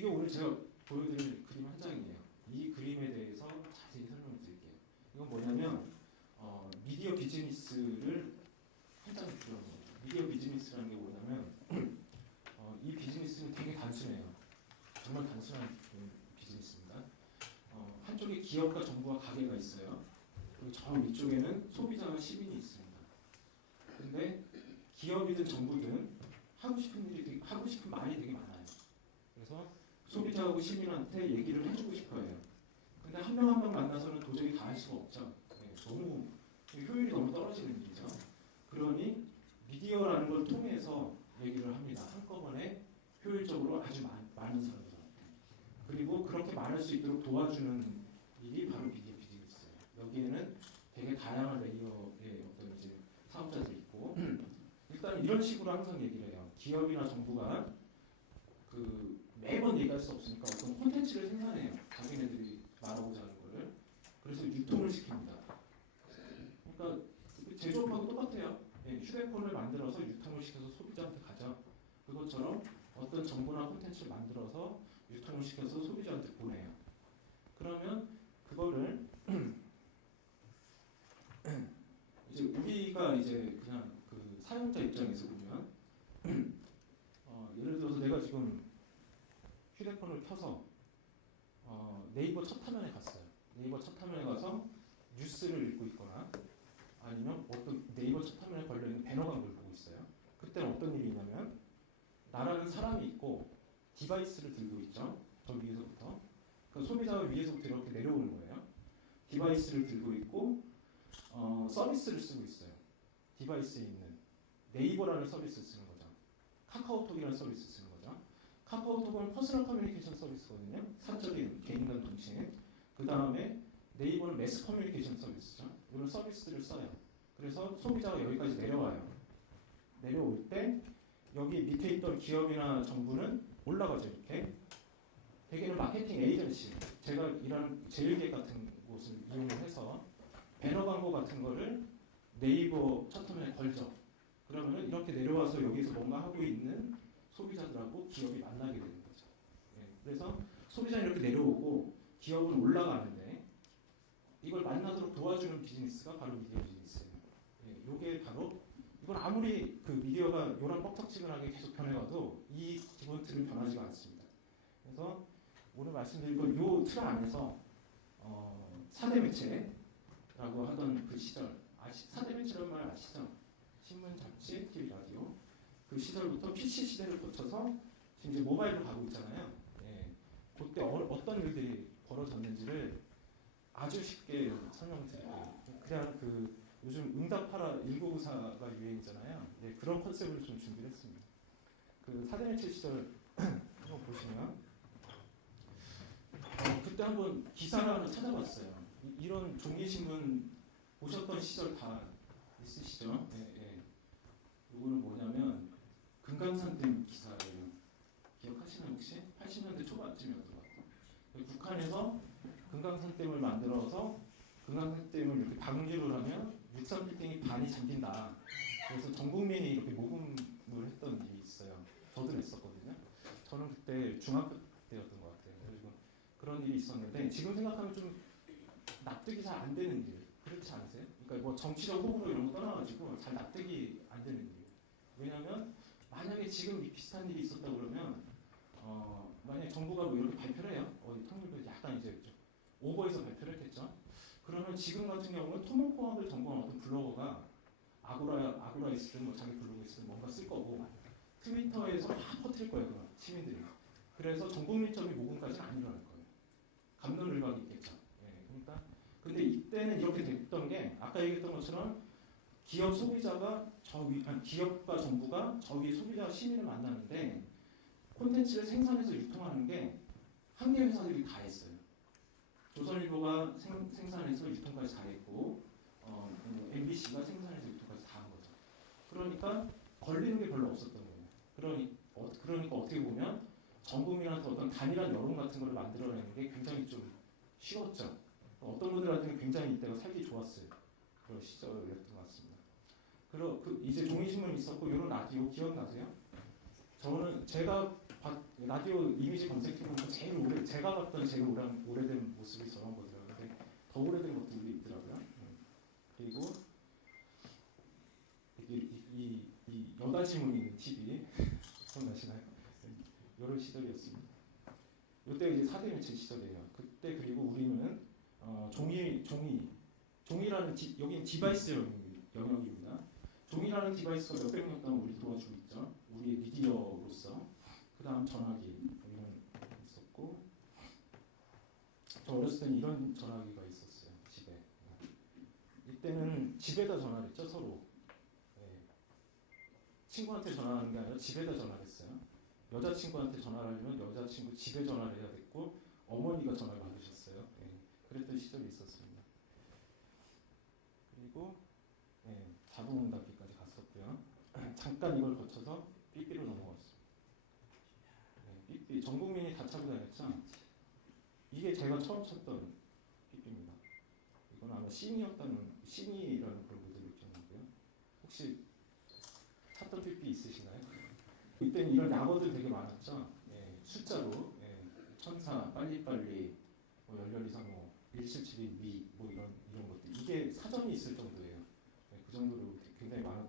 이게 오늘 제가 보여드릴 그림 한 장이에요. 이 그림에 대해서 자세히 설명을 드릴게요. 이건 뭐냐면 미디어 비즈니스를 한 장에 그려놓은 거예요. 미디어 비즈니스라는 게 뭐냐면 이 비즈니스는 되게 단순해요. 정말 단순한 비즈니스입니다. 한쪽에 기업과 정부와 가게가 있어요. 그리고 저 위쪽에는 소비자와 시민이 있습니다. 근데 기업이든 정부든 하고 싶은 말이 되게 많아요. 그래서 소비자하고 시민한테 얘기를 해주고 싶어요. 근데 한 명 한 명 만나서는 도저히 다 할 수가 없죠. 네, 너무 효율이 너무 떨어지는 일이죠. 그러니 미디어라는 걸 통해서 얘기를 합니다. 한꺼번에 효율적으로 아주 많은 사람들한테. 그리고 그렇게 말할 수 있도록 도와주는 일이 바로 미디어 비즈니스예요. 여기에는 되게 다양한 레이어의 어떤 이제 사업자들이 있고 일단 이런 식으로 항상 얘기를 해요. 기업이나 정부가 매번 얘기할 수 없으니까 어떤 콘텐츠를 생산해요. 자기네들이 말하고자 하는 거를. 그래서 유통을 시킵니다. 그러니까 제조업하고 똑같아요. 휴대폰을 만들어서 유통을 시켜서 소비자한테 가죠. 그것처럼 어떤 정보나 콘텐츠를 만들어서 유통을 시켜서 소비자한테 보내요. 그러면 그거를 이제 우리가 이제 그냥 그 사용자 입장에서 보면 예를 들어서 내가 지금 휴대폰을 켜서 네이버 첫 화면에 갔어요. 네이버 첫 화면에 가서 뉴스를 읽고 있거나 아니면 어떤 네이버 첫 화면에 걸려있는 배너 광고를 보고 있어요. 그때는 어떤 일이 있냐면 나라는 사람이 있고 디바이스를 들고 있죠. 저 위에서부터. 그 소비자가 위에서부터 이렇게 내려오는 거예요. 디바이스를 들고 있고 서비스를 쓰고 있어요. 디바이스에 있는 네이버라는 서비스를 쓰는 거죠. 카카오톡이라는 서비스 쓰는 거죠. 카카오톡은 퍼스널 커뮤니케이션 서비스거든요. 사적인 개인 간 통신. 그 다음에 네이버는 매스 커뮤니케이션 서비스죠. 이런 서비스들을 써요. 그래서 소비자가 여기까지 내려와요. 내려올 때 여기 밑에 있던 기업이나 정부는 올라가죠. 이렇게. 대개는 마케팅 에이전시, 제가 일하는 제일기획 같은 곳을 이용을 해서 배너 광고 같은 거를 네이버 첫 화면에 걸죠. 그러면 이렇게 내려와서 여기서 뭔가 하고 있는 소비자들하고 기업이 만나게 되는 거죠. 그래서 소비자는 이렇게 내려오고 기업은 올라가는데 이걸 만나도록 도와주는 비즈니스가 바로 미디어 비즈니스예요. 이게 바로 이건 아무리 그 미디어가 요런 뻑적지근하게 계속 변해가도 이 기본 틀은 변하지가 않습니다. 그래서 오늘 말씀드릴 건 요 틀 안에서 4대 매체라고 하던 그 시절 4대 매체라는 말 아시죠? 신문, 잡지, TV, 라디오. 그 시절부터 PC 시대를 거쳐서 지금 이제 모바일로 가고 있잖아요. 그때 어떤 일들이 벌어졌는지를 아주 쉽게 설명드릴게요. 그냥 그 요즘 응답하라 1994가 유행이잖아요. 그런 컨셉으로 좀 준비를 했습니다. 그 4대 매체 시절 한번 보시면 그때 한번 기사를 하나 찾아봤어요. 이런 종이신문 보셨던 시절 다 있으시죠? 이거는 뭐냐면 금강산댐 기사예요. 기억하시나요 혹시? 80년대 초반쯤이었던 것 같아요. 북한에서 금강산댐을 만들어서 금강산댐을 이렇게 방류를 하면 육산 빌딩이 반이 잠긴다. 그래서 전 국민이 이렇게 모금을 했던 일이 있어요. 저도 냈었거든요. 저는 그때 중학교 때였던 것 같아요. 그리고 그런 일이 있었는데 지금 생각하면 좀 납득이 잘 안 되는 일. 그렇지 않으세요? 그러니까 뭐 정치적 호불호 이런 거 떠나가지고 잘 납득이 안 되는 일. 왜냐하면 만약에 지금 비슷한 일이 있었다 그러면 만약에 정부가 뭐 이렇게 발표를 해요. 어디 통일부 약간 이제 좀 오버해서 발표를 했겠죠. 그러면 지금 같은 경우는 토목공학을 전공한 어떤 블로거가 아고라에 있든 뭐 자기 블로그에 있든 뭔가 쓸 거고 트위터에서 막 퍼뜨릴 거예요. 그런 시민들이. 그래서 전국민적인 모금까지는 안 일어날 거예요. 갑론을박이 있겠죠. 그러니까 근데 이때는 이렇게 됐던 게 아까 얘기했던 것처럼 기업과 정부가 저 위에 소비자와 시민을 만나는데 콘텐츠를 생산해서 유통하는 게 한 개 회사들이 다 했어요. 조선일보가 생산해서 유통까지 다 했고 MBC가 생산해서 유통까지 다 한 거죠. 그러니까 걸리는 게 별로 없었던 거예요. 그러니까 어떻게 보면 전 국민한테 어떤 단일한 여론 같은 걸 만들어내는 게 굉장히 좀 쉬웠죠. 어떤 분들한테는 굉장히 이때가 살기 좋았어요. 그런 시절이었던 것 같습니다. 그리고 이제 종이신문이 있었고 이런 라디오 기억나세요? 제가 라디오 이미지 검색해보면 제일 오래 제가 봤던 제일 오래된 모습이 저런 거더라고요. 근데 더 오래된 것들도 있더라고요. 그리고 이 여다 지문 있는 TV 기억나시나요? 이런 시절이었습니다. 이때 이제 4대 매체 시절이에요. 그때 그리고 우리는 종이라는 여기는 디바이스 영역입니다. 종이라는 디바이스가 몇백 년 동안 우리 도와주고 있죠. 우리의 미디어로서. 그 다음 전화기 이런 있었고, 저 어렸을 때는 이런 전화기가 있었어요. 집에. 이때는 집에다 전화를 했죠. 서로. 네. 친구한테 전화하는 게 아니라 집에다 전화를 했어요. 여자친구한테 전화를 하려면 여자친구 집에 전화를 해야 됐고 어머니가 전화를 받으셨어요. 네. 그랬던 시절이 있었습니다. 그리고 자동응답기까지 갔었고요. 잠깐 이걸 거쳐서 삐삐로 넘어갔어요. 삐삐 전 국민이 다 차고 다녔죠. 이게 제가 처음 쳤던 삐삐입니다. 이건 아마 신이라는 그런 모델을 기억나고요. 혹시 찾던 삐삐 있으시나요? 이때는 이런 약어들 되게 많았죠. 숫자로 천사, 빨리빨리, 열렬히상호, 1772, 미, 이런 것들. 이게 사전이 있을 정도예요. 그 정도로 굉장히 많은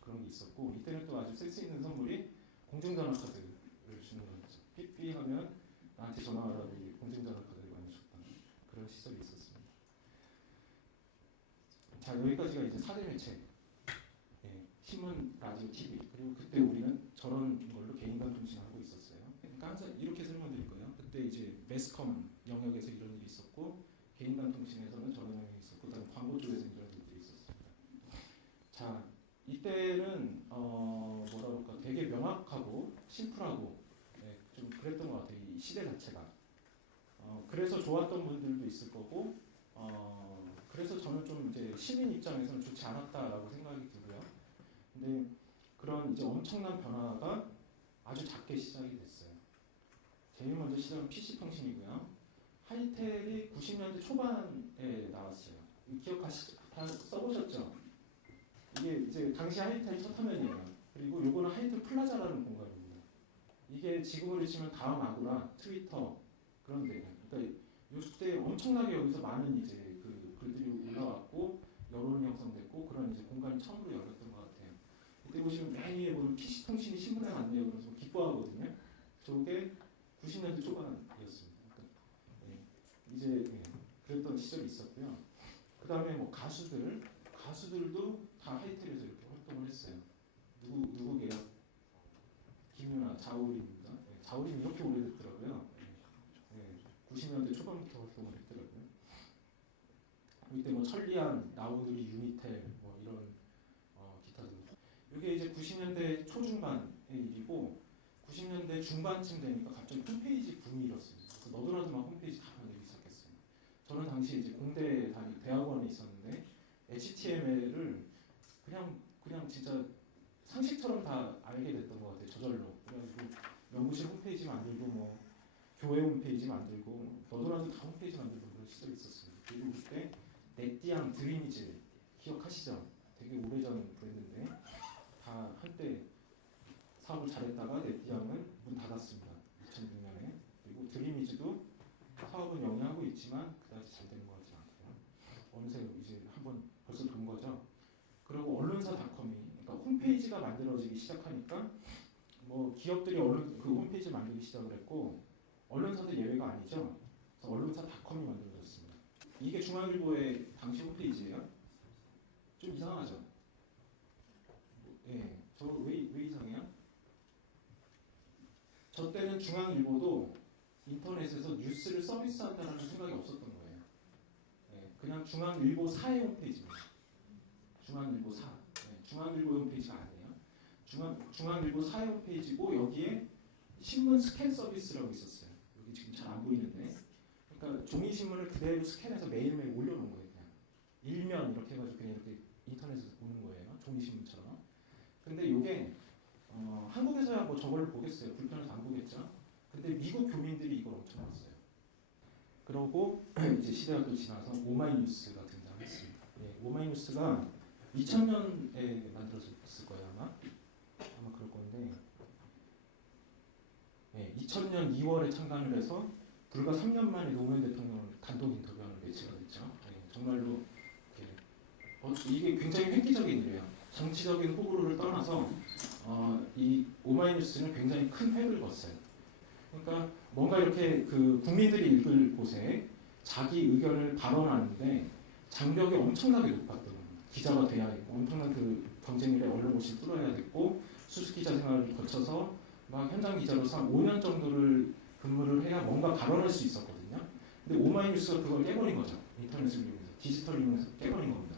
그런 게 있었고, 이때는 또 아주 센스 있는 선물이 공중전화 카드를 주는 거였죠. 삐삐 하면 나한테 전화하라고 공중전화 카드를 많이 줬던 그런 시절이 있었습니다. 자, 여기까지가 이제 4대 매체. 신문, 라디오, TV. 그리고 그때 우리는 저런 걸로 개인간 통신을 하고 있었어요. 그러니까 항상 이렇게 설명드릴 거예요. 그때 이제 매스컴 영역에서 이런 일이 있었고, 개인간 통신에서는 저런 영역이 있었고, 그다음에 광고 쪽에서 이런 일들이 있었습니다. 자, 이때는 뭐라 그럴까, 되게 명확하고 심플하고 좀 그랬던 것 같아요. 이 시대 자체가. 그래서 좋았던 분들도 있을 거고, 그래서 저는 좀 이제 시민 입장에서는 좋지 않았다라고 생각이 들고요. 근데 그런 이제 엄청난 변화가 아주 작게 시작이 됐어요. 제일 먼저 시작은 PC 통신이고요. 하이텔이 90년대 초반에 나왔어요. 다 써보셨죠? 이게 이제 당시 하이텔 첫 화면이에요. 그리고 요거는 하이텔 플라자라는 공간입니다. 이게 지금으로 치면 다음 아고라, 트위터 그런 데예요. 그러니까 요때 엄청나게 여기서 많은 이제 그 글들이 올라왔고 여론이 형성됐고 그런 이제 공간이 처음으로 열렸던 것 같아요. 이때 보시면 맨 위에 보면 PC 통신이 신문에 왔네요. 그래서 기뻐하거든요. 저게 90년대 초반이었습니다. 이제 그랬던 시절이 있었고요. 그 다음에 뭐 가수들도 다 하이텔에서 이렇게 활동을 했어요. 누구게요? 김유나, 자우림입니다. 자우림이 이렇게 오래됐더라고요. 90년대 초반부터 활동을 했더라고요. 이때 뭐 천리안, 나우누리, 유니텔 뭐 이런 기타 등. 이게 이제 90년대 초중반의 일이고 90년대 중반쯤 되니까 갑자기 홈페이지 붐이 일었습니다. 그래서 너도나도 막 홈페이지 다 만들기 시작했어요. 저는 당시 이제 공대 대학원에 있었는데 HTML을 그냥 진짜 상식처럼 다 알게 됐던 것 같아요. 저절로. 그래가지고 연구실 홈페이지 만들고 뭐 교회 홈페이지 만들고 너도나도 다 홈페이지 만들고 그런 시절이 있었습니다. 그리고 그때 넷디앙 드림이즈 기억하시죠? 되게 오래전 브랜드인데 다 한때 사업을 잘했다가 넷디앙은 문 닫았습니다. 2006년에. 그리고 드림이즈도 사업은 영위하고 있지만 그다지 잘 되는 것 같지 않고요. 어느새 이제 한번 벌써 돈 거죠. 그리고 언론사닷컴이 그러니까 홈페이지가 만들어지기 시작하니까 뭐 기업들이 그 홈페이지 만들기 시작을 했고 언론사도 예외가 아니죠. 그래서 언론사닷컴이 만들어졌습니다. 이게 중앙일보의 당시 홈페이지예요. 좀 이상하죠. 저 왜 이상해요? 저 때는 중앙일보도 인터넷에서 뉴스를 서비스한다는 생각이 없었던 거예요. 그냥 중앙일보사의 홈페이지입니다. 중앙일보사. 중앙일보 홈페이지가 아니에요. 중앙일보사의 홈페이지고 여기에 신문 스캔 서비스라고 있었어요. 여기 지금 잘 안 보이는데. 그러니까 종이 신문을 그대로 스캔해서 매일매일 올려놓은 거예요. 그냥 일면 이렇게 해가지고 그냥 이렇게 인터넷에서 보는 거예요. 종이 신문처럼. 근데 이게 한국에서야 뭐 저걸 보겠어요. 불편해서 안 보겠죠. 근데 미국 교민들이 이걸 엄청 봤어요. 그러고 이제 시대가 또 지나서 오마이뉴스가 등장했습니다. 오마이뉴스가 2000년에 만들어졌을 거예요 아마 그럴 건데 2000년 2월에 창단을 해서 불과 3년 만에 노무현 대통령을 단독 인터뷰하는 매체가 됐죠. 정말로 이게 굉장히 획기적인 일이에요. 정치적인 호불호를 떠나서 이 오마이뉴스는 굉장히 큰 획을 그었어요. 그러니까 뭔가 이렇게 그 국민들이 읽을 곳에 자기 의견을 발언하는데 장벽이 엄청나게 높았던 겁니다. 기자가 돼야 했고 엄청난 그 경쟁률에 언론고시를 뚫어야 됐고 수습기자 생활을 거쳐서 막 현장 기자로서 한 5년 정도를 근무를 해야 뭔가 발언할 수 있었거든요. 근데 오마이뉴스가 그걸 깨버린 거죠. 인터넷을 이용해서 디지털을 이용해서 깨버린 겁니다.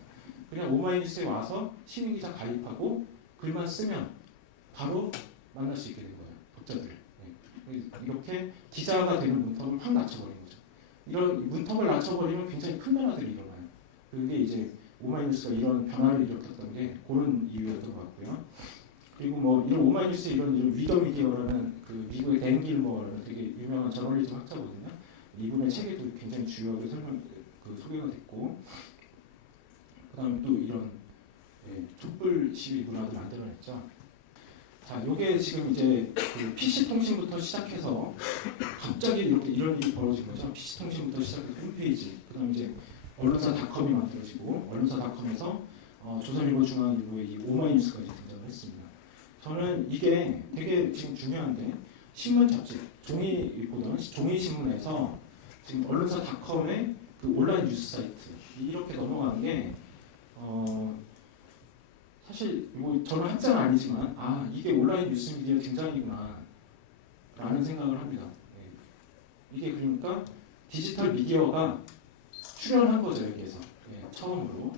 그냥 오마이뉴스에 와서 시민기자 가입하고 글만 쓰면 바로 만날 수 있게 된 거예요. 독자들. 이렇게 기자가 되는 문턱을 확 낮춰버린 거죠. 이런 문턱을 낮춰버리면 굉장히 큰 변화들이 일어나요. 그게 이제 오마이뉴스가 이런 변화를 일으켰던 게 그런 이유였던 것 같고요. 그리고 뭐 이런 오마이뉴스의 이런 위더미디어라는 그 미국의 댄 길머라는 되게 유명한 저널리즘 학자거든요. 이분의 책에도 굉장히 주요하게 소개가 됐고, 그다음에 또 이런 촛불 시위 문화를 만들어냈죠. 자, 요게 지금 이제 그 PC 통신부터 시작해서 갑자기 이렇게 이런 일이 벌어진 거죠. PC 통신부터 시작해서 홈페이지, 그다음 이제 언론사닷컴이 만들어지고 언론사닷컴에서 조선일보, 중앙일보의 이 오마이뉴스까지 등장을 했습니다. 저는 이게 되게 지금 중요한데 신문 잡지, 종이보다는 종이 신문에서 지금 언론사닷컴의 그 온라인 뉴스 사이트 이렇게 넘어간 게 사실 뭐 저는 학자는 아니지만 이게 온라인 뉴스 미디어 등장이구나 라는 생각을 합니다. 이게 그러니까 디지털 미디어가 출연한 거죠, 여기에서. 처음으로.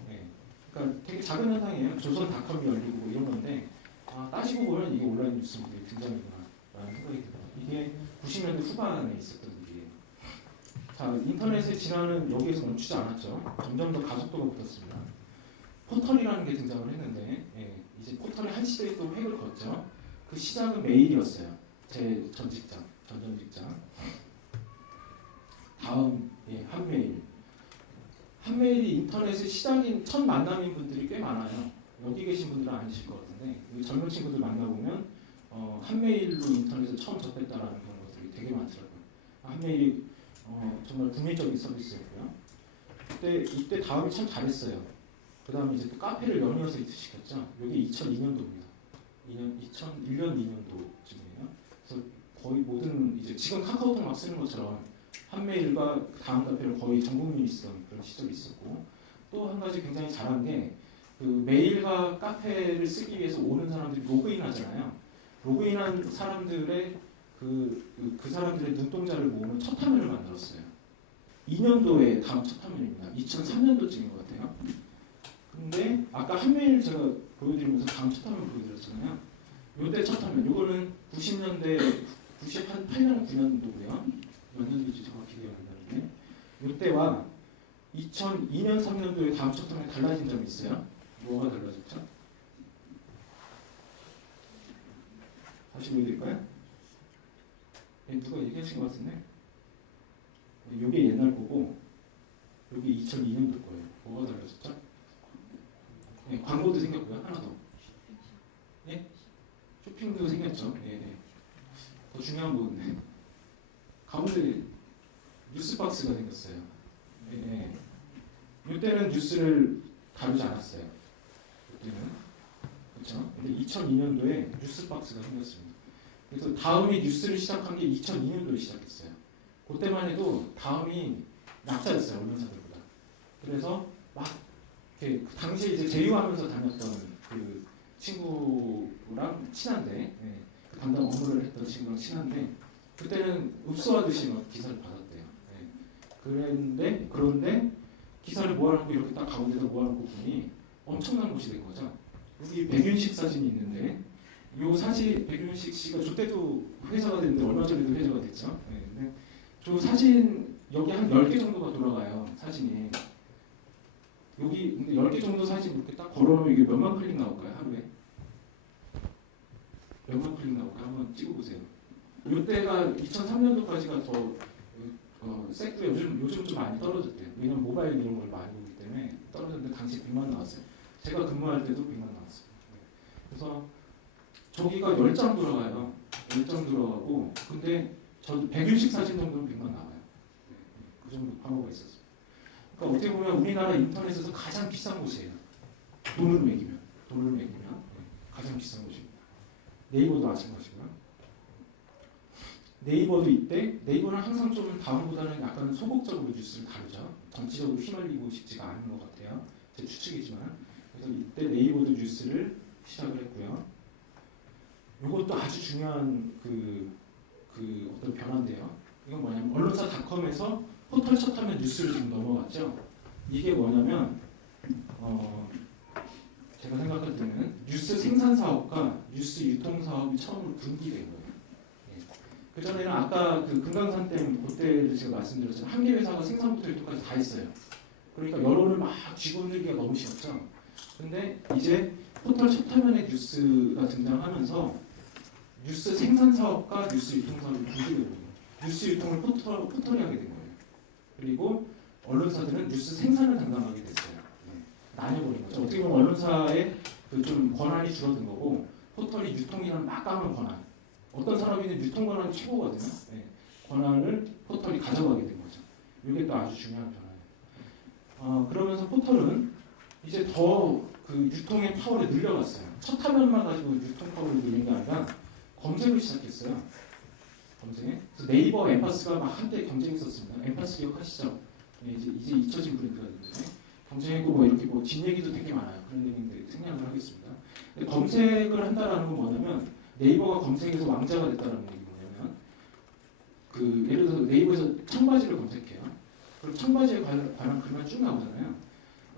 그러니까 되게 작은 현상이에요. 조선닷컴이 열리고 뭐 이런 건데 따지고 보면 이게 온라인 뉴스 미디어 등장이구나 라는 생각이 들어요. 이게 90년대 후반에 있었던 일이에요. 자, 인터넷의 진화는 여기에서 멈추지 않았죠. 점점 더 가속도가 붙었습니다. 포털이라는 게 등장을 했는데 이제 포털이 한 시대에 또 획을 걷죠. 그 시작은 메일이었어요. 제 전 직장. 다음 한메일. 한메일이 인터넷의 시작인 첫 만남인 분들이 꽤 많아요. 여기 계신 분들은 아니실 것 같은데 젊은 친구들 만나보면 한메일로 인터넷을 처음 접했다라는 그런 것들이 되게 많더라고요. 한메일이 정말 국민적인 서비스였고요. 이때 다음이 참 잘했어요. 그 다음에 이제 또 카페를 연이어서 시켰죠. 이게 2002년도입니다. 2001년, 2년도쯤이에요. 그래서 거의 모든 이제 지금 카카오톡 막 쓰는 것처럼 한메일과 다음 카페를 거의 전 국민이 쓰던 그런 시절이 있었고, 또 한 가지 굉장히 잘한 게 그 메일과 카페를 쓰기 위해서 오는 사람들이 로그인 하잖아요. 로그인한 사람들의 그 사람들의 눈동자를 모으는 첫 화면을 만들었어요. 2년도에 다음 첫 화면입니다. 2003년도쯤인 것 같아요. 근데 아까 한메일 제가 보여드리면서 다음 첫 화면 보여드렸잖아요. 요때 첫 화면, 요거는 90년대, 98년, 9년도고요. 몇 년도인지 정확히 기억이 안 나는데 요때와 2002년, 3년도에 다음 첫 화면에 달라진 점이 있어요. 뭐가 달라졌죠? 다시 보여드릴까요? 누가 얘기하신 것 같은데? 요게 옛날 거고 요게 2002년도 거예요. 뭐가 달라졌죠? 광고도 생겼고요. 하나 더. 쇼핑도 생겼죠. 더 중요한 부분인데 가운데 뉴스박스가 생겼어요. 이때는 뉴스를 다루지 않았어요. 이때는 그렇죠. 근데 2002년도에 뉴스박스가 생겼습니다. 그래서 다음이 뉴스를 시작한 게 2002년도에 시작했어요. 그때만 해도 다음이 약자였어요, 언론사들보다. 그래서 막 그 당시에 이제 제휴하면서 다녔던 그 친구랑 친한데, 그 담당 업무를 했던 친구랑 친한데, 그때는 읍소하듯이 막 기사를 받았대요. 그런데 기사를 모아놓고 이렇게 딱 가운데다 모아놓고 보니 엄청난 곳이 된 거죠. 여기 백윤식 사진이 있는데, 이 사진 백윤식 씨가 저때도 회자가 됐는데 얼마 전에도 회자가 됐죠. 근데 저 사진 여기 한 10개 정도가 돌아가요. 사진이. 여기 근데 10개 정도 사진 이렇게 딱 걸어놓으면 이게 몇만 클릭 나올까요? 하루에? 몇만 클릭 나올까요? 한번 찍어보세요. 이때가 2003년도까지가 더 섹도 요즘 좀 많이 떨어졌대요. 왜냐면 모바일 이런 걸 많이 보기 때문에 떨어졌는데 당시 100만 나왔어요. 제가 근무할 때도 100만 나왔어요. 그래서 저기가 10장 돌아가요. 열정 들어가고 근데 저도 100일씩 사진 정도는 100만 나와요. 그 정도 광고가 있었어요. 그러니까 어떻게 보면 우리나라 인터넷에서 가장 비싼 곳이에요. 돈으로 매기면 가장 비싼 곳입니다. 네이버도 마찬가지고요. 네이버도 이때 네이버는 항상 좀 다음보다는 약간 소극적으로 뉴스를 다루죠. 정치적으로 휘말리고 싶지가 않은 것 같아요. 제 추측이지만 그래서 이때 네이버도 뉴스를 시작을 했고요. 이것도 아주 중요한 그 어떤 변화인데요. 이건 뭐냐면 언론사닷컴에서 포털 첫 화면 뉴스를 좀 넘어갔죠. 이게 뭐냐면 제가 생각할 때는 뉴스 생산 사업과 뉴스 유통 사업이 처음으로 분기된 거예요. 그 전에는 아까 그 금강산댐 그때 제가 말씀드렸잖아요. 한 개 회사가 생산부터 유통까지 다 했어요. 그러니까 여론을 막 쥐고 늘기가 너무 쉬웠죠. 근데 이제 포털 첫 화면에 뉴스가 등장하면서 뉴스 생산 사업과 뉴스 유통 사업이 분리되고 뉴스 유통을 포털이 하게 된 거예요. 그리고 언론사들은 뉴스 생산을 담당하게 됐어요. 나뉘어버린 거죠. 어떻게 보면 언론사의 그 좀 권한이 줄어든 거고 포털이 유통이라는 막강한 권한. 어떤 사람이든 유통 권한이 최고거든요. 권한을 포털이 가져가게 된 거죠. 이게 또 아주 중요한 변화예요. 그러면서 포털은 이제 더 그 유통의 파워를 늘려갔어요. 첫 화면만 가지고 유통 파워를 늘린 게 아니라 검색을 시작했어요. 검색. 그래서 네이버, 엠파스가 막 한때 경쟁했었습니다. 엠파스 기억하시죠? 이제 잊혀진 브랜드가 있는데 경쟁했고 뭐 이렇게 뭐 뒷얘기도 되게 많아요. 그런 얘기인데 생략을 하겠습니다. 근데 검색을 한다라는 건 뭐냐면 네이버가 검색에서 왕자가 됐다는 얘기 뭐냐면 그 예를 들어서 네이버에서 청바지를 검색해요. 그럼 청바지에 관한 글만 쭉 나오잖아요.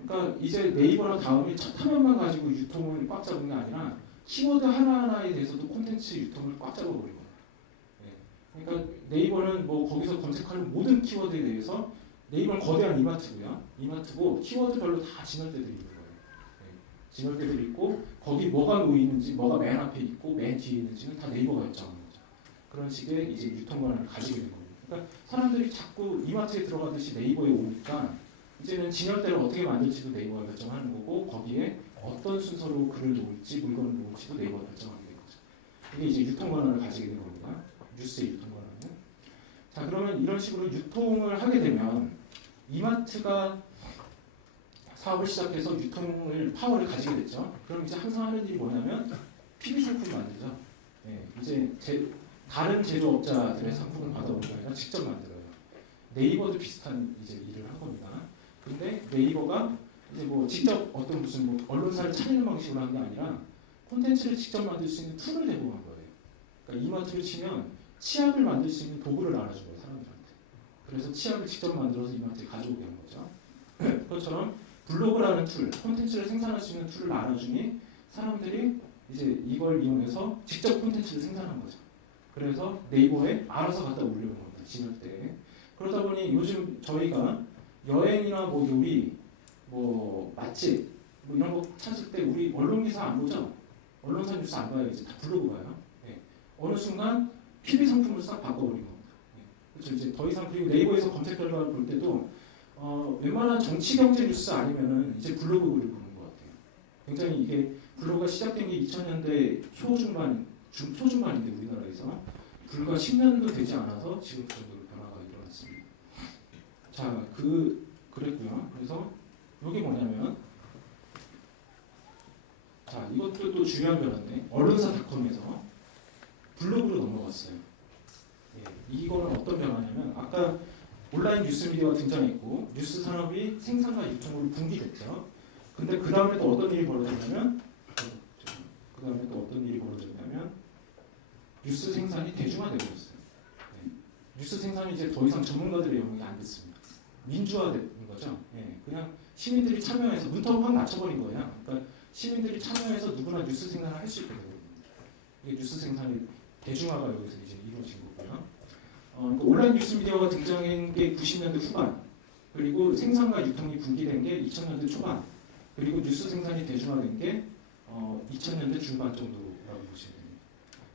그러니까 이제 네이버랑 다음이 첫 화면만 가지고 유통을 꽉 잡은 게 아니라 키워드 하나하나에 대해서도 콘텐츠 유통을 꽉 잡아버린 거예요. 그러니까 네이버는 뭐 거기서 검색하는 모든 키워드에 대해서 네이버는 거대한 이마트고요. 이마트고 키워드별로 다 진열대들이 있는 거예요. 진열대들이 있고 거기 뭐가 놓여 있는지 뭐가 맨 앞에 있고 맨 뒤에 있는지는 다 네이버가 결정하는 거죠. 그런 식의 이제 유통 권한을 가지게 된 겁니다. 그러니까 사람들이 자꾸 이마트에 들어가듯이 네이버에 오니까 이제는 진열대를 어떻게 만들지도 네이버가 결정하는 거고 거기에 어떤 순서로 글을 놓을지 물건을 놓을지도 네이버가 결정하게 된 거죠. 이게 이제 유통 권한을 가지게 된 겁니다. 뉴스의 유통 권한은. 자 그러면 이런 식으로 유통을 하게 되면 이마트가 사업을 시작해서 유통을 파워를 가지게 됐죠. 그럼 이제 항상 하는 일이 뭐냐면 PB 상품 만들죠. 이제 다른 제조업자들의 상품을 받아오는 게 아니라 직접 만들어요. 네이버도 비슷한 이제 일을 한 겁니다. 근데 네이버가 이제 뭐 직접 어떤 무슨 뭐 언론사를 차리는 방식으로 한 게 아니라 콘텐츠를 직접 만들 수 있는 툴을 제공한 거예요. 그러니까 이마트를 치면 치약을 만들 수 있는 도구를 알아준 거예요, 사람들한테. 그래서 치약을 직접 만들어서 이마트에 가져오게 한 거죠. 그것처럼 블로그라는 툴, 콘텐츠를 생산할 수 있는 툴을 알아주니 사람들이 이제 이걸 이용해서 직접 콘텐츠를 생산한 거죠. 그래서 네이버에 알아서 갖다 올려놓은 겁니다, 진열대에. 그러다 보니 요즘 저희가 여행이나 뭐 요리, 뭐 맛집 뭐 이런 거 찾을 때 우리 언론 기사 안 보죠? 언론사 뉴스 안 봐요. 이제 다 블로그 봐요. 어느 순간 PB 상품을 싹 바꿔버린 겁니다. 그렇죠. 이제 더 이상 그리고 네이버에서 검색 결과를 볼 때도 웬만한 정치 경제 뉴스 아니면은 이제 블로그 글을 보는 것 같아요. 굉장히 이게 블로그가 시작된 게 2000년대 초중반인데 우리나라에서 불과 10년도 되지 않아서 지금 그 정도로 변화가 일어났습니다. 자, 그랬고요. 그래서 이게 뭐냐면 자, 이것도 또 중요한 변화인데 언론사닷컴에서 블로그로 넘어갔어요. 이거는 어떤 변화냐면 아까 온라인 뉴스 미디어가 등장했고 뉴스 산업이 생산과 유통으로 분기됐죠. 근데 그 다음에 또 어떤 일이 벌어졌냐면 뉴스 생산이 대중화되어버렸어요. 뉴스 생산이 이제 더 이상 전문가들의 영역이 안 됐습니다. 민주화된 거죠. 그냥 시민들이 참여해서 문턱을 확 낮춰버린 거예요. 그러니까 시민들이 참여해서 누구나 뉴스 생산을 할 수 있게 되거든요. 이게 뉴스 생산이 대중화가 여기서 이제 이루어진 거고요. 그러니까 온라인 뉴스 미디어가 등장한 게 90년대 후반, 그리고 생산과 유통이 분기된 게 2000년대 초반, 그리고 뉴스 생산이 대중화된 게 2000년대 중반 정도라고 보시면 됩니다.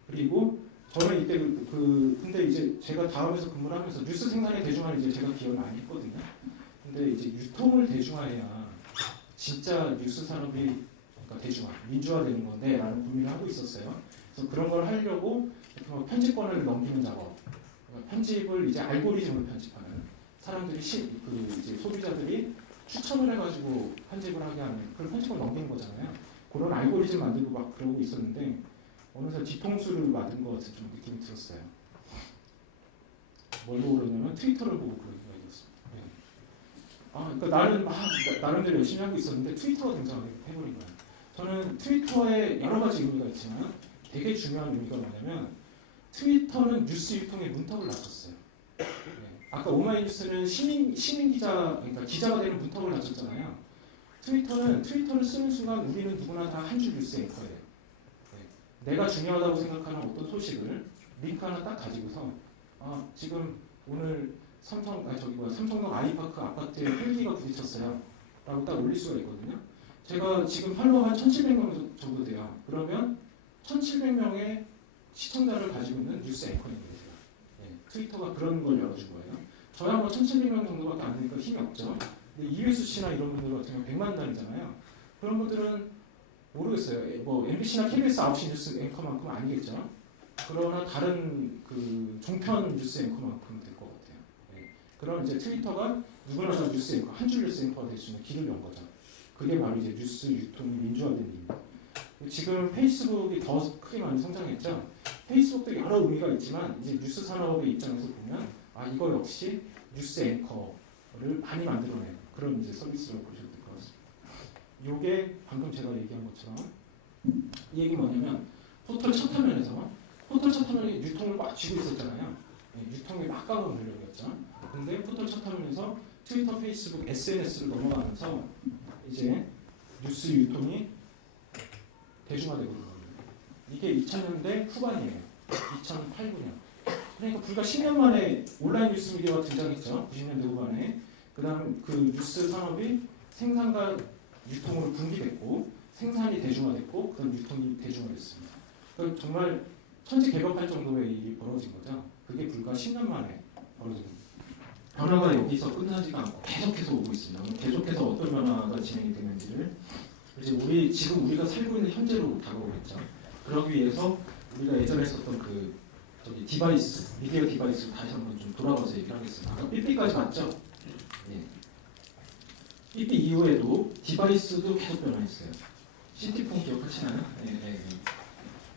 그리고 저는 이때 근데 이제 제가 다음에서 근무를 하면서 뉴스 생산의 대중화를 이제 제가 기억을 많이 했거든요. 근데 이제 유통을 대중화해야 진짜 뉴스 산업이 그러니까 대중화, 민주화되는 건데라는 고민을 하고 있었어요. 그래서 그런 걸 하려고 편집권을 넘기는 작업, 편집을 이제 알고리즘으로 편집하는 사람들이 이제 소비자들이 추천을 해가지고 편집을 하게 하는 그런 편집을 넘기는 거잖아요. 그런 알고리즘 만들고 막 그러고 있었는데 어느새 뒤통수를 맞은 것 같은 좀 느낌이 들었어요. 뭘로 그러냐면 트위터를 보고 그런 생각이 들었습니다. 네. 그러니까 나는 막 나름대로 열심히 하고 있었는데 트위터가 등장해버린 거예요. 저는 트위터에 여러 가지 의미가 있지만 되게 중요한 의미가 뭐냐면 트위터는 뉴스 유통의 문턱을 낮췄어요. 네. 아까 오마이뉴스는 시민 기자, 그러니까 기자가 되는 문턱을 낮췄잖아요. 트위터를 쓰는 순간 우리는 누구나 다 한 줄 뉴스 앵커예요. 네. 내가 중요하다고 생각하는 어떤 소식을 링크 하나 딱 가지고서 지금 오늘 삼성동 아이파크 아파트에 헬기가 부딪혔어요. 라고 딱 올릴 수가 있거든요. 제가 지금 팔로워가 1,700명 정도 돼요. 그러면 1,700명의 시청자를 가지고 있는 뉴스 앵커입니다. 네, 트위터가 그런 걸 열어준 거예요. 저야 뭐 1,700명 정도밖에 안 되니까 힘이 없죠. 근데 이회수 씨나 이런 분들 같은 경우 100만 단위잖아요. 그런 분들은 모르겠어요. 뭐 MBC나 KBS 9시 뉴스 앵커만큼 아니겠죠. 그러나 다른 그 종편 뉴스 앵커만큼 될 것 같아요. 네. 그럼 이제 트위터가 누구나 다 뉴스 앵커, 한 줄 뉴스 앵커가 될 수 있는 길을 연 거죠. 그게 바로 이제 뉴스 유통이 민주화된 일입니다. 지금 페이스북이 더 크게 많이 성장했죠. 페이스북도 여러 의미가 있지만 이제 뉴스 산업의 입장에서 보면 이거 역시 뉴스 앵커를 많이 만들어내는 그런 이제 서비스라고 보셔도 될 것 같습니다. 이게 방금 제가 얘기한 것처럼 이 얘기 뭐냐면 포털 첫 화면에 유통을 막 쥐고 있었잖아요. 네, 유통에 막강한 권력이었죠. 근데 포털 첫 화면에서 트위터, 페이스북, SNS를 넘어가면서 이제 뉴스 유통이 대중화되고 있는 겁니다. 이게 2000년대 후반이에요. 2008, 9년. 그러니까 불과 10년 만에 온라인 뉴스 미디어가 등장했죠. 90년대 후반에. 그 다음 그 뉴스 산업이 생산과 유통으로 분리됐고 생산이 대중화됐고 그다음 유통이 대중화됐습니다. 그러니까 정말 천지개벽할 정도의 일이 벌어진 거죠. 그게 불과 10년 만에 벌어진 겁니다. 변화가 여기서 끝나지가 않고 계속해서 오고 있습니다. 계속해서 어떤 변화가 진행이 되는지를 이제 지금 우리가 살고 있는 현재로 다가오겠죠. 그러기 위해서 우리가 예전에 썼던 디바이스, 미디어 디바이스를 다시 한번 좀 돌아가서 얘기를 하겠습니다. 아까 삐삐까지 맞죠? 네. 삐삐 이후에도 디바이스도 계속 변화했어요. 시티폰 기억하시나요? 네.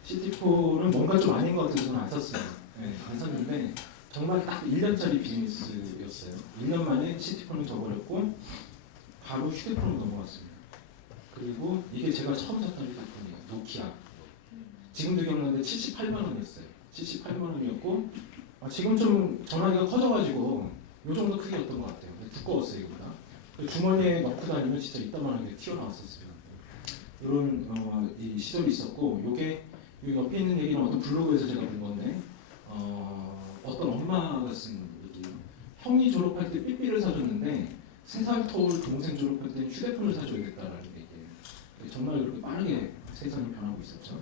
시티폰은 뭔가 좀 아닌 것 같아서 저는 안 샀어요. 네, 안 샀는데 정말 딱 1년짜리 비즈니스였어요. 1년 만에 시티폰을 접어버렸고 바로 휴대폰으로 넘어갔습니다. 그리고 이게 제가 처음 샀던 휴대폰이에요. 노키아. 지금도 기억나는데 78만 원이었어요. 78만 원이었고 지금 좀 전화기가 커져가지고 요 정도 크기였던 것 같아요. 두꺼웠어요 이거보다. 주머니에 넣고 다니면 진짜 이따만하게 튀어나왔었습니다. 이런 이 시절이 있었고 요게 요 옆에 있는 얘기는 어떤 블로그에서 제가 본 건데 어떤 엄마가 쓴 얘기예요. 형이 졸업할 때 삐삐를 사줬는데 3살 터울 동생 졸업할 때 휴대폰을 사줘야겠다라는 얘기예요. 정말 그렇게 빠르게 세상이 변하고 있었죠.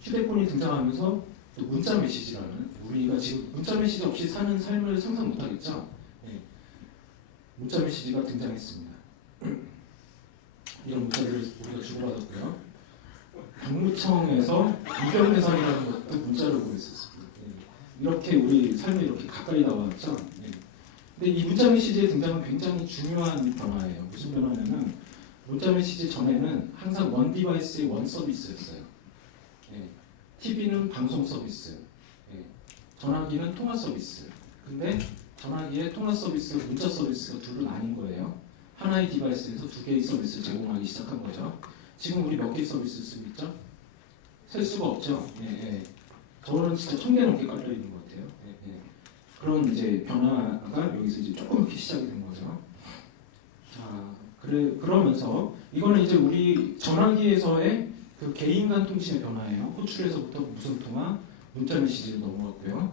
휴대폰이 등장하면서 또 문자 메시지라는 우리가 지금 문자 메시지 없이 사는 삶을 상상 못하겠죠. 네. 문자 메시지가 등장했습니다. 이런 문자를 우리가 주고받았고요. 국무청에서 이별 대상이라는 것도 문자를 보냈었습니다. 네. 이렇게 우리 삶에 이렇게 가까이 나왔죠. 네. 근데 이 문자 메시지의 등장은 굉장히 중요한 변화예요. 무슨 변화냐면 문자 메시지 전에는 항상 원 디바이스의 원 서비스였어요. 네. TV는 방송 서비스, 네. 전화기는 통화 서비스. 근데 전화기의 통화 서비스, 문자 서비스가 둘로 나뉜 거예요. 하나의 디바이스에서 2개의 서비스를 제공하기 시작한 거죠. 지금 우리 몇 개의 서비스 쓰고 있죠? 셀 수가 없죠. 예. 저는 진짜 1000개 넘게 깔려 있는 것 같아요. 예. 그런 이제 변화가 여기서 이제 조금 이렇게 시작이 된 거죠. 자, 그러면서 이거는 이제 우리 전화기에서의 그 개인 간 통신의 변화예요. 호출에서부터 무선 통화, 문자 메시지로 넘어갔고요.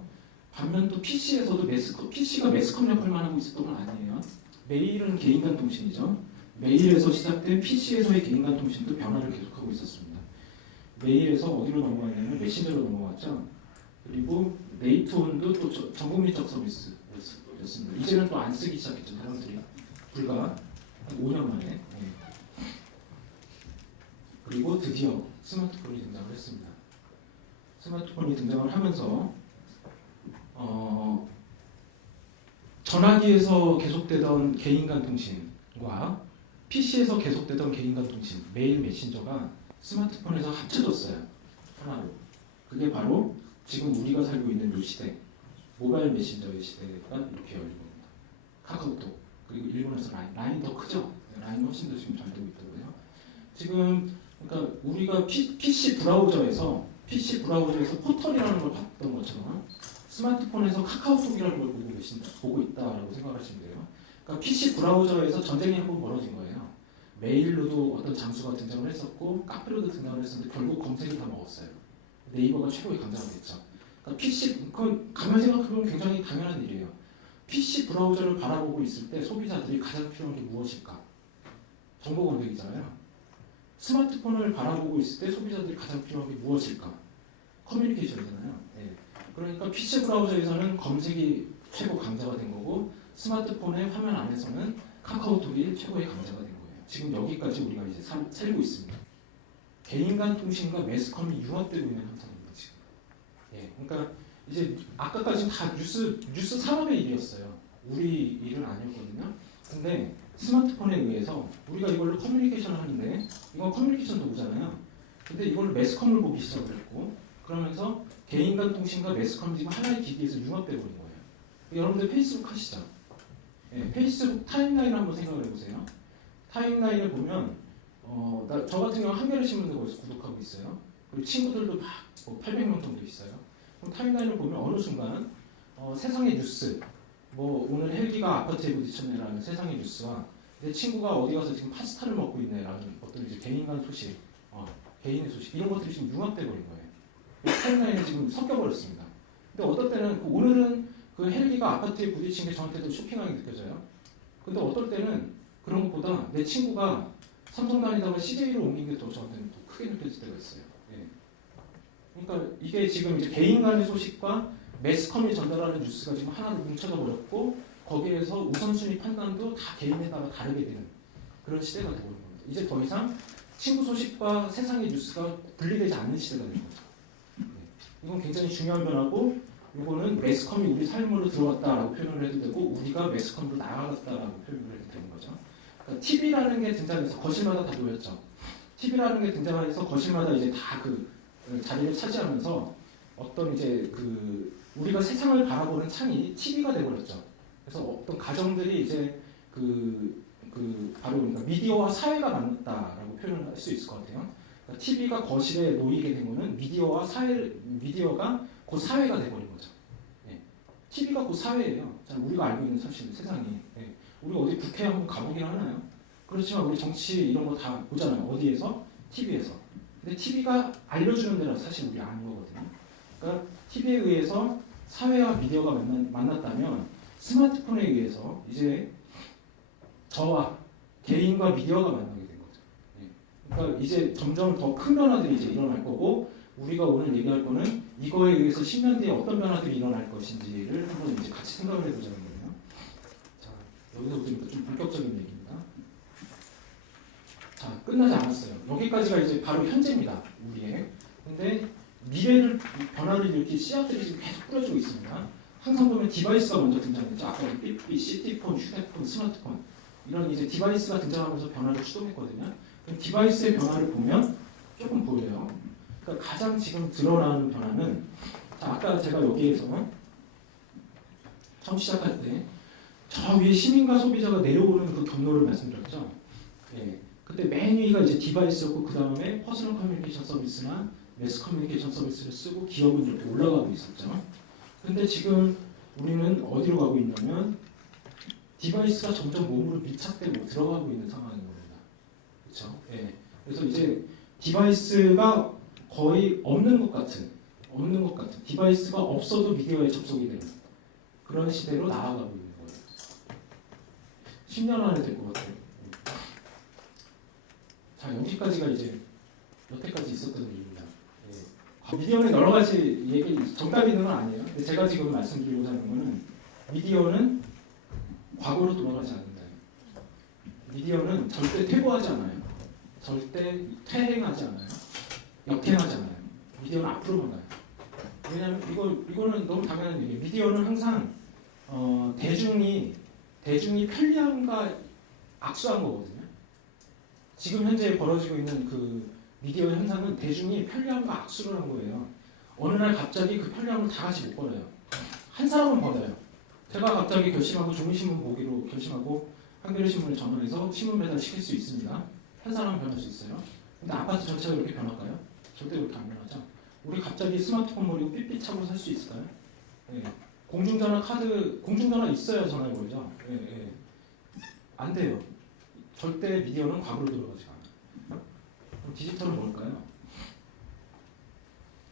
반면 또 PC에서도 PC가 매스컴 역할만 하고 있었던 건 아니에요. 메일은 개인 간 통신이죠. 메일에서 시작된 PC에서의 개인 간 통신도 변화를 계속하고 있었습니다. 메일에서 어디로 넘어갔냐면 메신저로 넘어갔죠. 그리고 네이트온도 또 전국민적 서비스였습니다. 이제는 또 안 쓰기 시작했죠. 사람들이 불과 한 5년 만에. 네. 그리고 드디어 스마트폰이 등장을 했습니다. 스마트폰이 등장을 하면서 전화기에서 계속되던 개인 간 통신과 PC에서 계속되던 개인 간 통신, 메일 메신저가 스마트폰에서 합쳐졌어요. 하나로. 그게 바로 지금 우리가 살고 있는 이 시대, 모바일 메신저의 시대가 이렇게 열린 겁니다. 카카오톡, 그리고 일본에서 라인 더 크죠? 라인 훨씬 더 지금 잘 되고 있더라고요. 지금 그러니까 우리가 PC 브라우저에서 포털이라는 걸 봤던 것처럼 스마트폰에서 카카오톡이라는 걸 보고 있다라고 생각하시면 돼요. 그러니까 PC 브라우저에서 전쟁이 한 번 벌어진 거예요. 메일로도 어떤 장수가 등장을 했었고 카페로도 등장을 했었는데 결국 검색이 다 먹었어요. 네이버가 최고의 강자가 됐죠. 그러니까 그건 가만히 생각해보면 굉장히 당연한 일이에요. PC 브라우저를 바라보고 있을 때 소비자들이 가장 필요한 게 무엇일까? 정보 검색이잖아요. 스마트폰을 바라보고 있을 때 소비자들이 가장 필요한 게 무엇일까? 커뮤니케이션이잖아요. 네. 그러니까 PC 브라우저에서는 검색이 최고 강자가 된 거고 스마트폰의 화면 안에서는 카카오톡이 최고의 강자가 된 거예요. 지금 여기까지 우리가 이제 살고 있습니다. 개인 간 통신과 매스컴이 융합되고 있는 현상입니다. 지금. 예, 그러니까 이제 아까까지는 다 뉴스 산업의 일이었어요. 우리 일은 아니었거든요. 근데 스마트폰에 의해서 우리가 이걸로 커뮤니케이션을 하는데 이건 커뮤니케이션 도구잖아요. 근데 이걸로 매스컴을 보기 시작을 했고 그러면서 개인 간 통신과 매스컴이 지금 하나의 기기에서 융합되고 있는 거예요. 여러분들 페이스북 하시죠? 예, 페이스북 타임라인 한번 생각을 해보세요. 타임라인을 보면 저 같은 경우 한겨레 신문도 거기서 구독하고 있어요. 그리고 친구들도 막 800명 정도 있어요. 그럼 타임라인을 보면 어느 순간 세상의 뉴스, 뭐 오늘 헬기가 아파트에 부딪혔네라는 세상의 뉴스와 내 친구가 어디 가서 지금 파스타를 먹고 있네라는 어떤 이제 개인 간 소식, 개인의 소식 이런 것들이 지금 융합돼 버린 거예요. 타임라인이 지금 섞여 버렸습니다. 근데 어떨 때는 오늘은 그 헬기가 아파트에 부딪힌 게 저한테도 쇼킹하게 느껴져요. 근데 어떨 때는 그런 것보다 내 친구가 삼성 다니다가 CJ로 옮긴 게 더 저한테는 더 크게 느껴질 때가 있어요. 예. 그러니까 이게 지금 이제 개인 간의 소식과 매스컴이 전달하는 뉴스가 지금 하나로 뭉쳐져 버렸고 거기에서 우선순위 판단도 다 개인에 따라 다르게 되는 그런 시대가 되고 있는 겁니다. 이제 더 이상 친구 소식과 세상의 뉴스가 분리되지 않는 시대가 되는 거죠. 네. 이건 굉장히 중요한 변화고 이거는 매스컴이 우리 삶으로 들어왔다라고 표현을 해도 되고 우리가 매스컴으로 나아갔다라고 표현을 해도 되는 거죠. 그러니까 TV라는 게 등장해서 거실마다 다 놓였죠. TV라는 게 등장해서 거실마다 이제 다 그 자리를 차지하면서 어떤 이제 그 우리가 세상을 바라보는 창이 TV가 돼버렸죠. 그래서 어떤 가정들이 이제 바로 그러니까 미디어와 사회가 만났다라고 표현을 할 수 있을 것 같아요. 그러니까 TV가 거실에 놓이게 된 거는 미디어가 곧 사회가 돼버린 거죠. 예. TV가 곧 사회예요. 우리가 알고 있는 사실 세상이. 예. 우리가 어디 국회 한번 가보긴 하나요? 그렇지만 우리 정치 이런 거 다 보잖아요. 어디에서? TV에서. 근데 TV가 알려주는 데라 사실 우리 아는 거거든요. 그러니까 TV에 의해서 사회와 미디어가 만났다면 스마트폰에 의해서 이제 저와 개인과 미디어가 만나게 된 거죠. 예. 그러니까 이제 점점 더 큰 변화들이 이제 일어날 거고 우리가 오늘 얘기할 거는 이거에 의해서 10년 뒤에 어떤 변화들이 일어날 것인지를 한번 이제 같이 생각을 해보자는 거예요. 자, 여기서부터 좀 본격적인 얘기입니다. 자, 끝나지 않았어요. 여기까지가 이제 바로 현재입니다. 우리의. 근데 미래를 변화를 일으킬 씨앗들이 지금 계속 뿌려지고 있습니다. 항상 보면 디바이스가 먼저 등장했죠. 아까 삐삐, CT폰, 휴대폰, 스마트폰 이런 이제 디바이스가 등장하면서 변화를 추동했거든요. 그럼 디바이스의 변화를 보면 조금 보여요. 그러니까 가장 지금 드러나는 변화는 자, 아까 제가 여기에서 처음 시작할 때 저 위에 시민과 소비자가 내려오는 그 경로를 말씀드렸죠. 예. 그때 맨 위가 이제 디바이스였고 그 다음에 퍼스널 커뮤니케이션 서비스나 매스 커뮤니케이션 서비스를 쓰고 기업은 이렇게 올라가고 있었죠. 근데 지금 우리는 어디로 가고 있냐면 디바이스가 점점 몸으로 밀착되고 들어가고 있는 상황인 겁니다. 그렇죠? 예. 그래서 이제 디바이스가 거의 없는 것 같은 디바이스가 없어도 미디어에 접속이 되는 그런 시대로 나아가고 있는 거예요. 10년 안에 될 것 같아요. 자, 여기까지가 이제 여태까지 있었던 일입니다. 예. 미디어는 여러 가지 정답이 있는 건 아니에요. 근데 제가 지금 말씀드리고자 하는 거는 미디어는 과거로 돌아가지 않는다. 미디어는 절대 퇴보하지 않아요. 절대 퇴행하지 않아요. 역행하지 않아요. 미디어는 앞으로만 가요. 왜냐하면 이거는 너무 당연한 얘기예요. 미디어는 항상 대중이 편리함과 악수한 거거든요. 지금 현재 벌어지고 있는 그 미디어 현상은 대중이 편리함과 악수를 한 거예요. 어느 날 갑자기 그 편리함을 다 같이 못 벌어요. 한 사람은 벌어요. 제가 갑자기 결심하고 종이신문 보기로 결심하고 한겨레신문에 전화해서 신문 배달 시킬 수 있습니다. 한 사람은 변할 수 있어요. 근데 아파트 전체가 이렇게 변할까요? 절대 그렇게 안 변하죠. 우리 갑자기 스마트폰 버리고 삐삐차고 살 수 있을까요? 예. 공중전화 있어야 전화해 버리죠. 예, 예. 안 돼요. 절대 미디어는 과거로 돌아가지 않아요. 그럼 디지털은 뭘까요?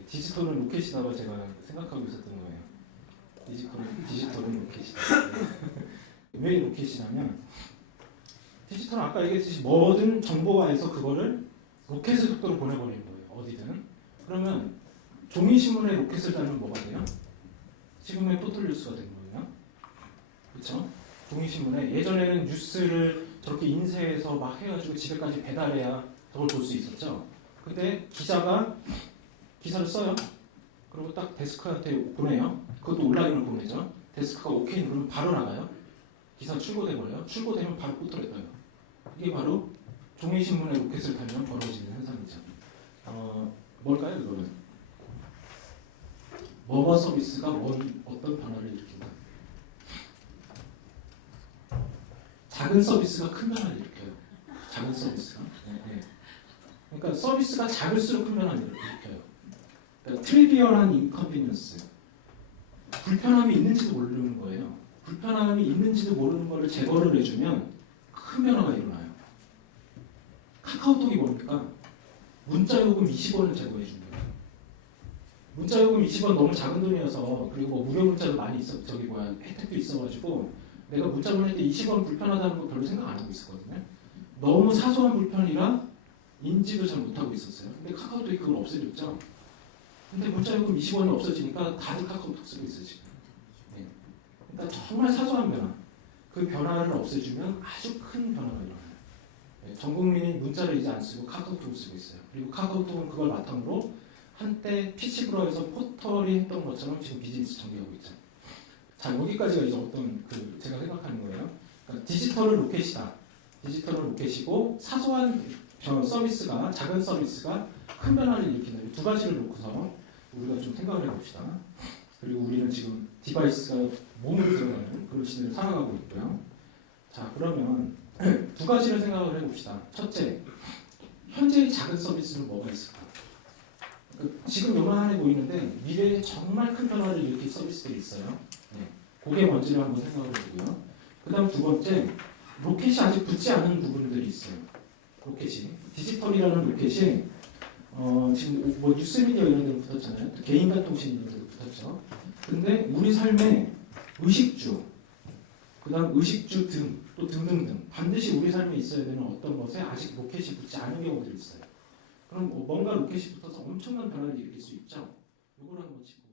디지털은 로켓이라고 제가 생각하고 있었던 거예요. 디지털은 로켓이다. 왜 로켓이냐면 디지털은 아까 얘기했듯이 뭐든 정보화해서 그거를 로켓의 속도로 보내버리는 거예요. 어디든. 그러면 종이신문에 로켓을 달면 뭐가 돼요? 지금의 포털뉴스가 된 거예요. 그렇죠? 종이신문에 예전에는 뉴스를 저렇게 인쇄해서 막 해가지고 집에까지 배달해야 저걸 볼 수 있었죠. 근데 기자가 기사를 써요. 그리고 딱 데스크한테 보내요. 그것도 온라인으로 보내죠. 데스크가 오케이 누르면 바로 나가요. 기사 출고돼 버려요. 출고되면 바로 포털에 떠요. 이게 바로 종이신문에 로켓을 달면 벌어지는 현상이죠. 뭘까요, 그거는? 뭐뭐 서비스가 어떤 변화를 일으킨다. 작은 서비스가 큰 변화를 일으켜요. 작은 서비스가. 네. 그러니까 서비스가 작을수록 큰 변화를 일으켜요. 그러니까 트리비얼한 인컨비니언스. 불편함이 있는지도 모르는 거예요. 불편함이 있는지도 모르는 거를 제거를 해주면 큰 변화가 일어나요. 카카오톡이 뭡니까? 문자요금 20원을 제거해 준 거예요. 문자요금 20원 너무 작은 돈이어서 그리고 뭐 무료 문자도 많이 있어 혜택도 있어가지고 내가 문자 보낼 때 20원 불편하다는 거 별로 생각 안 하고 있었거든요. 너무 사소한 불편이라 인지도 잘 못하고 있었어요. 근데 카카오톡이 그걸 없애줬죠. 근데 문자요금 20원이 없어지니까 다들 카카오톡 쓰고 있어요 지금. 네. 그러니까 정말 사소한 변화. 그 변화를 없애주면 아주 큰 변화가 일어나요. 네. 전 국민이 문자를 이제 안 쓰고 카카오톡을 쓰고 있어요. 그리고 카카오톡은 그걸 바탕으로 한때 피치브로에서 포털이 했던 것처럼 지금 비즈니스 전개하고 있죠. 자, 여기까지가 이제 어떤 제가 생각하는 거예요. 그러니까 디지털은 로켓이다. 디지털은 로켓이고 사소한 서비스가 작은 서비스가 큰 변화를 일으킨다. 두 가지를 놓고서 우리가 좀 생각을 해봅시다. 그리고 우리는 지금 디바이스가 몸으로 들어가는 그런 시대를 살아가고 있고요. 자, 그러면 두 가지를 생각을 해봅시다. 첫째, 현재의 작은 서비스는 뭐가 있을까? 지금 요만해 보이는데 미래에 정말 큰 변화를 일으킬 서비스들이 있어요. 네. 그게 뭔지를 한번 생각을 해보고요. 그 다음 두 번째, 로켓이 아직 붙지 않은 부분들이 있어요. 로켓이. 디지털이라는 로켓이 지금 뭐 뉴스미디어 이런 데로 붙었잖아요. 또 개인간통신 이런 데로 붙었죠. 근데 우리 삶에 의식주, 그 다음 의식주 등, 또 등등등 반드시 우리 삶에 있어야 되는 어떤 것에 아직 로켓이 붙지 않은 경우들이 있어요. 그럼 뭔가 로켓이 붙어서 엄청난 변화를 일으킬 수 있죠. 이걸 한번 짚고